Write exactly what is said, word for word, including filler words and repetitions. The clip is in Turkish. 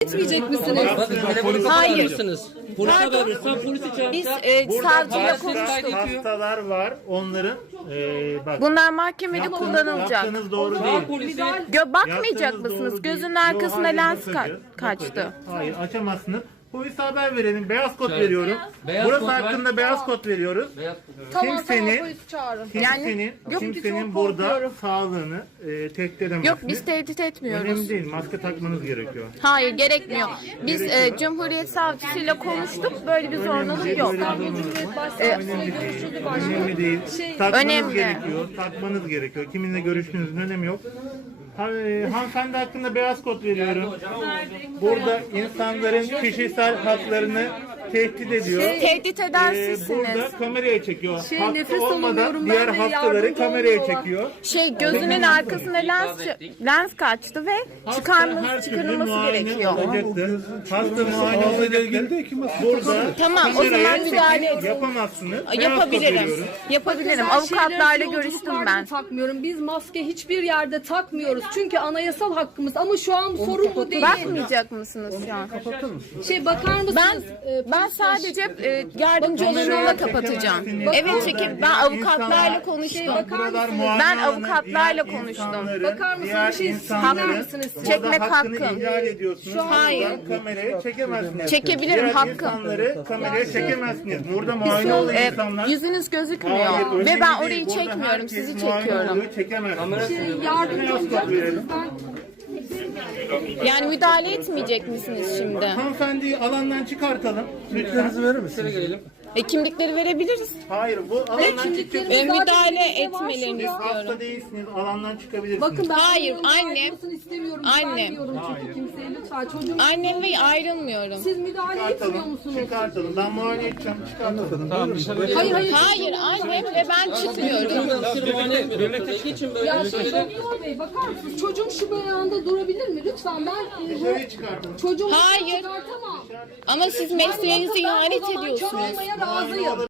etmeyecek misiniz? Hayır. Polise Pardon. verirsen polisi çağıracağım. Biz e, savcıyla Hasta, konuştuk. hastalar var. Onların e, bak. Bunlar mahkemede yaptığınız- kullanılacak. Yaptığınız doğru değil. Polisi Gö bakmayacak Yaptığınız mısınız? doğru Gözünün değil. arkasına Yo, lens hayır, ka- bakacağız, kaçtı. bakacağız. Hayır, açamazsınız. Polise haber verelim. Beyaz kod veriyorum. Beyaz Burası kod ver. hakkında beyaz kod veriyoruz. Beyaz kod. Tamam Kimsenin- tamam polisi çağırın. Kimsenin, yok, kimsenin çok burada korkuyorum. sağlığını e, tehdit edemezsiniz. Yok biz tehdit etmiyoruz. Önemli değil. Maske takmanız gerekiyor. Hayır gerekmiyor. Biz e, Cumhuriyet Savcısıyla konuştuk. Böyle bir zorunluluk yok. Cumhuriyet Başsavcısıyla görüşüldü başkanım. Önemli değil. Şey, Takmanız Önemli. gerekiyor. Takmanız gerekiyor. Kiminle görüştüğünüzün önemi yok. Ha, e, hanımefendi hakkında beyaz kod veriyorum. Burada insanların kişisel haklarını tehdit ediyor. Tehdit eden Ee, sizsiniz. burada kameraya çekiyor. Şey, Hasta nefes olmadan alamıyorum ben diğer de, hastaları yardımcı kameraya olmuyorlar. çekiyor. Şey gözünün arkasına lens lens kaçtı ve Hasta çıkarması her türlü çıkarılması muayene gerekiyor. olacaktır. Hasta muayene olacaktır. Burada Tamam, o kameraya zaman müdahale çekim edin. yapamazsınız. Beyaz kod Yapabilirim. veriyorum. Yapabilirim. Ben Avukatlarla şeyleri görüştüm yolculuklarda ben. da takmıyorum. Biz maske hiçbir yerde takmıyoruz. Çünkü anayasal hakkımız. Ama şu an sorun bu değil. Bakmayacak mısınız şu an? Şey bakar mısınız? Ben Ee, ben sadece e, yardımcı olurumla kapatacağım. Evet çekim. Ben avukatlarla konuştum. Buralar muayene Ben alanı, avukatlarla diğer konuştum. insanların- Bakar mısınız? diğer Bir şey insanların söyler misiniz? burada Çekmek hakkını hakkım. ihlal ediyorsunuz. Şu an- Hayır. Buradan kameraya çekemezsiniz. Çekebilirim, Diğer hakkım. insanları kameraya çekemezsiniz. Burada muayene Sol, olan e, insanlar. yüzünüz gözükmüyor Hayır, önemli ve ben değil. orayı Burada çekmiyorum, herkes sizi muayene çekiyorum. oluyor, çekemezsiniz. Şey, yardımcı Beyaz olacak kod verelim. mısınız? Ben Yani müdahale etmeyecek misiniz şimdi? Hanımefendiyi alandan çıkartalım. Kimliklerinizi verir misiniz? İçeri gelelim. E, kimlikleri verebiliriz. Hayır, bu alandan kimlikleriniz çıkıyorsunuz. E, zaten müdahale bizde var etmelerini şurada. istiyorum. Hasta değilsiniz, alandan çıkabilirsiniz. Bakın ben Hayır, onların annem- ayrılmasını istemiyorum. annem- Vermiyorum çünkü kimseye lütfen. Çocuğum, Annem ve ayrılmıyorum. siz müdahale etmiyor çıkartalım, musunuz? çıkartalım. Ben muayene edeceğim, çıkartalım. Hayır hayır. Hayır annem ve ben çıkmıyorum. Birlikte geçin böyle. Ya şey Doktor Bey bakar mısınız? Çocuğum şu ayağında durabilir mi? Lütfen ben e, Dışarıya çıkartalım. çocuğumu Hayır. çıkartamam. Ama siz mesleğinizi Ben o ihanet zaman ediyorsunuz. çalmaya razıyım.